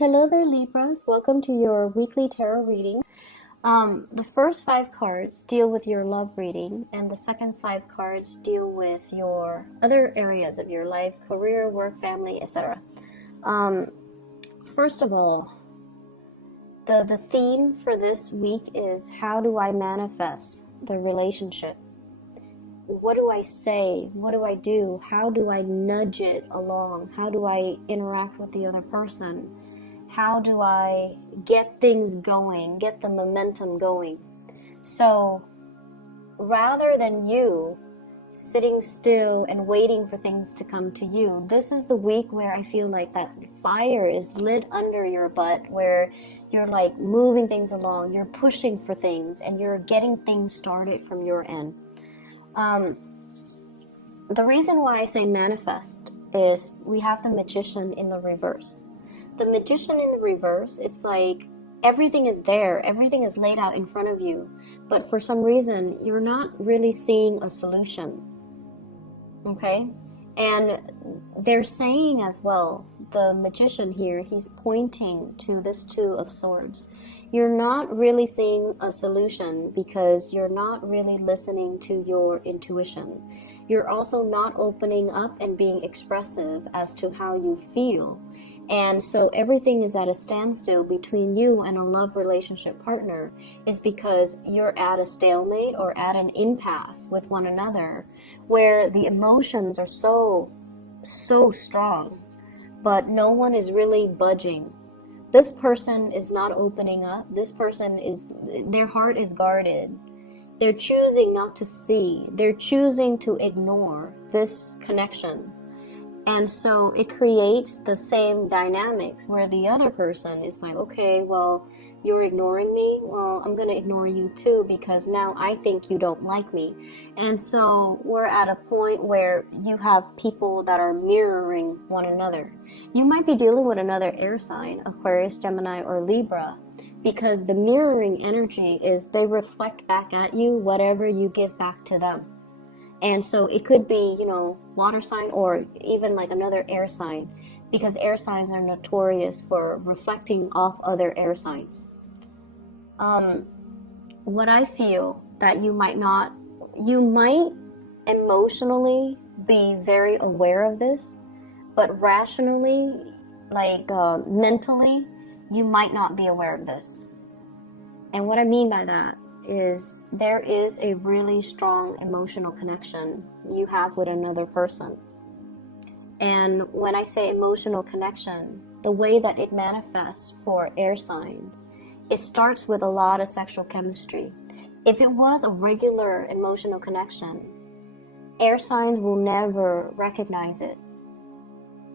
Hello there, Libras. Welcome to your weekly tarot reading. The first five cards deal with your love reading, and the second five cards deal with your other areas of your life, career, work, family, etc. First of all, the theme for this week is how do I manifest the relationship? What do I say? What do I do? How do I nudge it along? How do I interact with the other person? How do I get things going, get the momentum going? So rather than you sitting still and waiting for things to come to you, this is the week where I feel like that fire is lit under your butt, where you're like moving things along, you're pushing for things, and you're getting things started from your end. The reason why I say manifest is we have the Magician in the reverse. The Magician in the reverse, it's like everything is there, everything is laid out in front of you, but for some reason you're not really seeing a solution. Okay? And they're saying as well, the Magician here, he's pointing to this Two of Swords. You're not really seeing a solution because you're not really listening to your intuition. You're also not opening up and being expressive as to how you feel. And so everything is at a standstill between you and a love relationship partner is because you're at a stalemate or at an impasse with one another where the emotions are so strong, but no one is really budging. This person is not opening up. This person their heart is guarded. They're choosing not to see. They're choosing to ignore this connection. And so it creates the same dynamics where the other person is like, okay, well, you're ignoring me. Well, I'm going to ignore you too because now I think you don't like me. And so we're at a point where you have people that are mirroring one another. You might be dealing with another air sign, Aquarius, Gemini, or Libra, because the mirroring energy is they reflect back at you whatever you give back to them. And so it could be, water sign or even like another air sign, because air signs are notorious for reflecting off other air signs. What I feel that you might emotionally be very aware of this, but rationally, mentally, you might not be aware of this. And what I mean by that is there is a really strong emotional connection you have with another person. And when I say emotional connection, the way that it manifests for air signs, it starts with a lot of sexual chemistry. If it was a regular emotional connection, air signs will never recognize it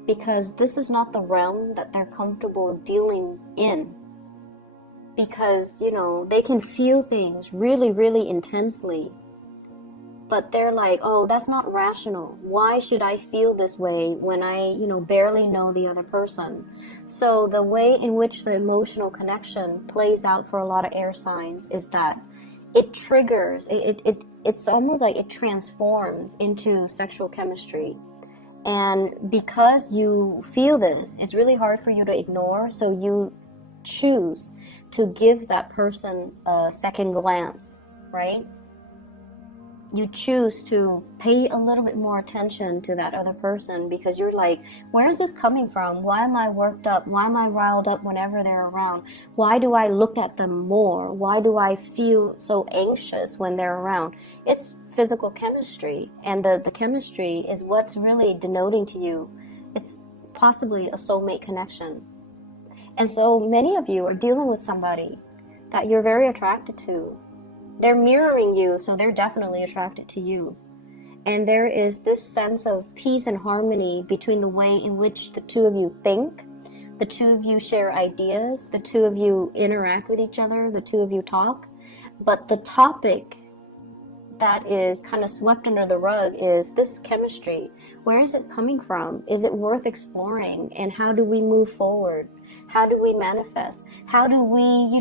because this is not the realm that they're comfortable dealing in. Because, they can feel things really, really intensely. But they're like, oh, that's not rational. Why should I feel this way when I, barely know the other person? So the way in which the emotional connection plays out for a lot of air signs is that it triggers, it's almost like it transforms into sexual chemistry. And because you feel this, it's really hard for you to ignore. So you choose to give that person a second glance, right? You choose to pay a little bit more attention to that other person because you're like, where is this coming from? Why am I worked up? Why am I riled up whenever they're around? Why do I look at them more? Why do I feel so anxious when they're around? It's physical chemistry, and the chemistry is what's really denoting to you. It's possibly a soulmate connection. And so many of you are dealing with somebody that you're very attracted to. They're mirroring you, so they're definitely attracted to you. And there is this sense of peace and harmony between the way in which the two of you think, the two of you share ideas, the two of you interact with each other, the two of you talk. But the topic that is kind of swept under the rug is this chemistry. Where is it coming from? Is it worth exploring? And how do we move forward? How do we manifest? How do we,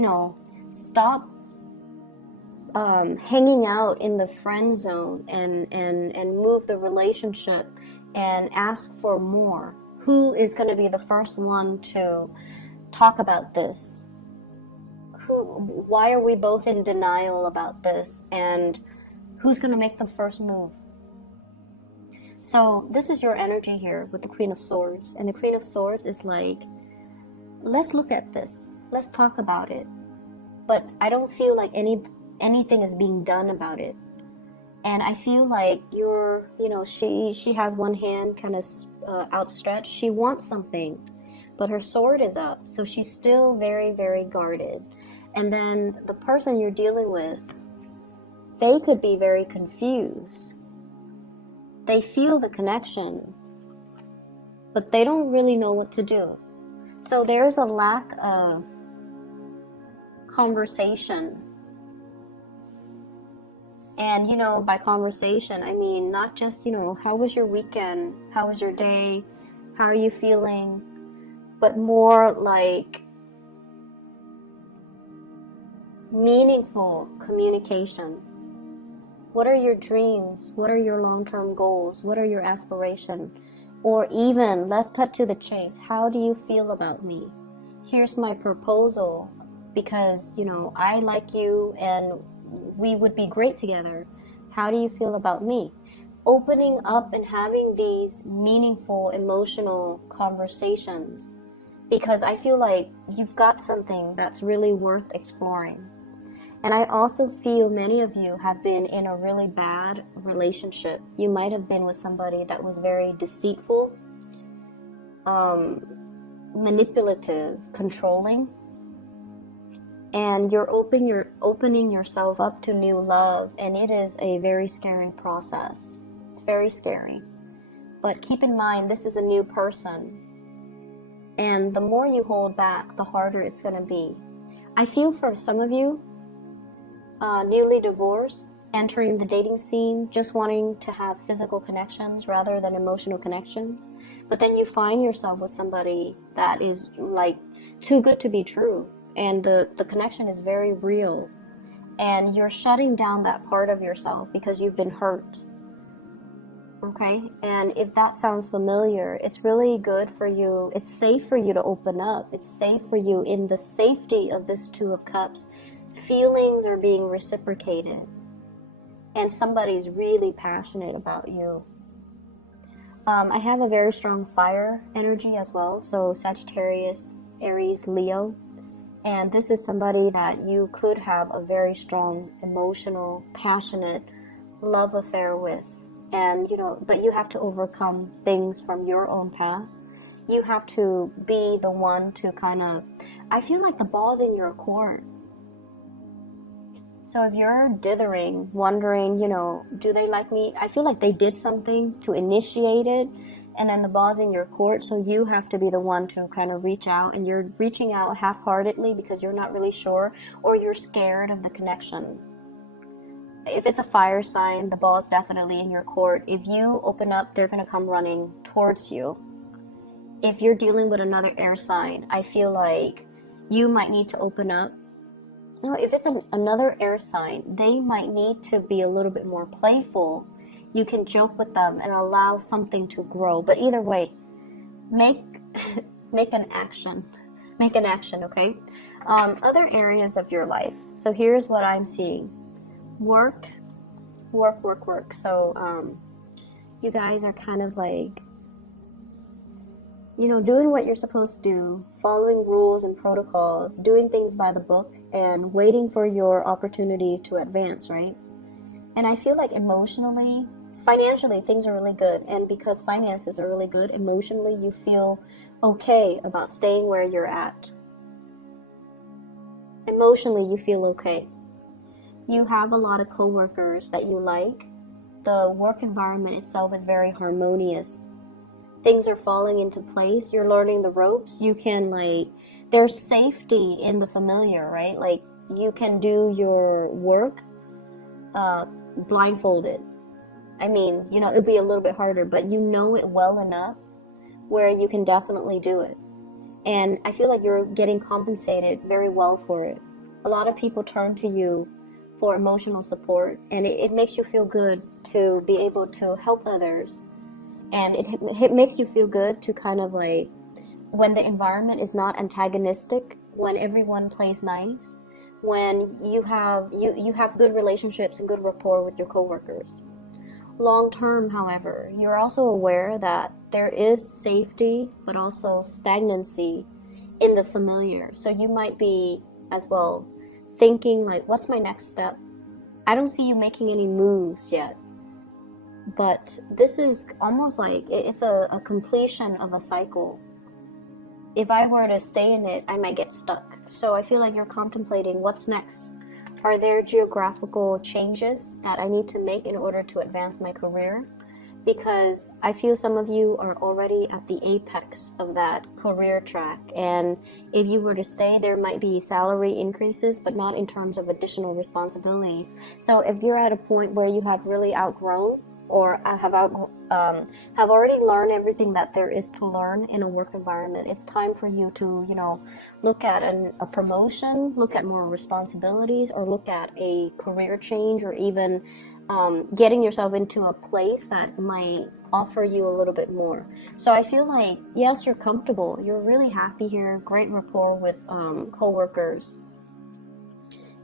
stop hanging out in the friend zone and move the relationship and ask for more? Who is going to be the first one to talk about this? Why are we both in denial about this? And who's going to make the first move? So this is your energy here with the Queen of Swords. And the Queen of Swords is like, let's look at this. Let's talk about it. But I don't feel like anything is being done about it. And I feel like she has one hand kind of outstretched. She wants something, but her sword is up. So she's still very, very guarded. And then the person you're dealing with, they could be very confused. They feel the connection, but they don't really know what to do. So there's a lack of conversation. And, by conversation, I mean, not just, how was your weekend? How was your day? How are you feeling? But more like meaningful communication. What are your dreams? What are your long-term goals? What are your aspirations? Or even, let's cut to the chase. How do you feel about me? Here's my proposal because, I like you and we would be great together. How do you feel about me? Opening up and having these meaningful, emotional conversations, because I feel like you've got something that's really worth exploring. And I also feel many of you have been in a really bad relationship. You might have been with somebody that was very deceitful, manipulative, controlling. And you're opening yourself up to new love, and it is a very scary process. It's very scary. But keep in mind, this is a new person. And the more you hold back, the harder it's going to be. I feel for some of you, newly divorced, entering the dating scene, just wanting to have physical connections rather than emotional connections. But then you find yourself with somebody that is like too good to be true. And the connection is very real. And you're shutting down that part of yourself because you've been hurt. Okay? And if that sounds familiar, it's really good for you. It's safe for you to open up. It's safe for you in the safety of this Two of Cups. Feelings are being reciprocated. And somebody's really passionate about you. I have a very strong fire energy as well. So Sagittarius, Aries, Leo. And this is somebody that you could have a very strong, emotional, passionate love affair with. And, but you have to overcome things from your own past. You have to be the one to I feel like the ball's in your court. So if you're dithering, wondering, do they like me? I feel like they did something to initiate it, and then the ball's in your court, so you have to be the one to reach out, and you're reaching out half-heartedly because you're not really sure, or you're scared of the connection. If it's a fire sign, the ball's definitely in your court. If you open up, they're going to come running towards you. If you're dealing with another air sign, I feel like you might need to open up. If it's another air sign, they might need to be a little bit more playful. You can joke with them and allow something to grow. But either way, make an action. Make an action, okay? Other areas of your life. So here's what I'm seeing. Work. So you guys are doing what you're supposed to do, following rules and protocols, doing things by the book, and waiting for your opportunity to advance, right? And I feel like emotionally, financially, things are really good. And because finances are really good, emotionally, you feel okay about staying where you're at. Emotionally, you feel okay. You have a lot of coworkers that you like. The work environment itself is very harmonious. Things are falling into place. You're learning the ropes. You can there's safety in the familiar, right? Like you can do your work blindfolded. I mean, it'd be a little bit harder, but you know it well enough where you can definitely do it. And I feel like you're getting compensated very well for it. A lot of people turn to you for emotional support, and it makes you feel good to be able to help others. And it makes you feel good to when the environment is not antagonistic, when everyone plays nice, when you have good relationships and good rapport with your coworkers. Long term, however, you're also aware that there is safety but also stagnancy in the familiar. So you might be as well thinking like, what's my next step? I don't see you making any moves yet, but this is almost like it's a completion of a cycle. If I were to stay in it, I might get stuck. So I feel like you're contemplating what's next. Are there geographical changes that I need to make in order to advance my career? Because I feel some of you are already at the apex of that career track. And if you were to stay, there might be salary increases, but not in terms of additional responsibilities. So if you're at a point where you have really outgrown or have already learned everything that there is to learn in a work environment, it's time for you to, look at a promotion, look at more responsibilities, or look at a career change, or even getting yourself into a place that might offer you a little bit more. So I feel like, yes, you're comfortable, you're really happy here, great rapport with co-workers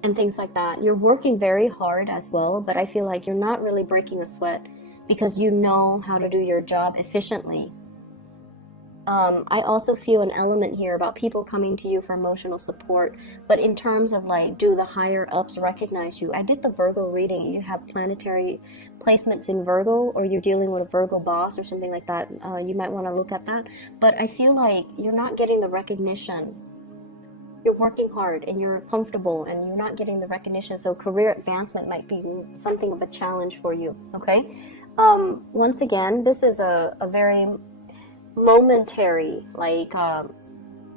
and things like that. You're working very hard as well, but I feel like you're not really breaking a sweat because you know how to do your job efficiently. I also feel an element here about people coming to you for emotional support, but in terms of like, do the higher ups recognize you? I did the Virgo reading. You have planetary placements in Virgo, or you're dealing with a Virgo boss or something like that. You might want to look at that. But I feel like you're not getting the recognition. You're working hard and you're comfortable and you're not getting the recognition. So career advancement might be something of a challenge for you. Okay. Once again, this is a very momentary,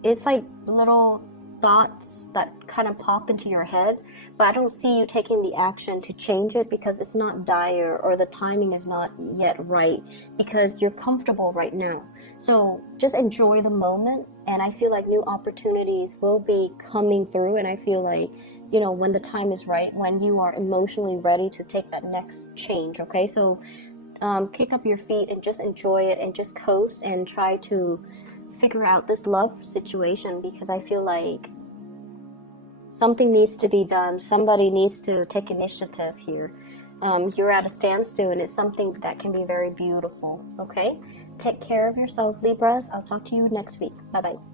it's like little thoughts that kind of pop into your head, but I don't see you taking the action to change it because it's not dire or the timing is not yet right, because you're comfortable right now. So just enjoy the moment, and I feel like new opportunities will be coming through, and I feel like, when the time is right, when you are emotionally ready to take that next change. Okay, so kick up your feet and just enjoy it and just coast and try to figure out this love situation, because I feel like something needs to be done. Somebody needs to take initiative here. You're at a standstill, and it's something that can be very beautiful. Okay? Take care of yourself, Libras. I'll talk to you next week. Bye-bye.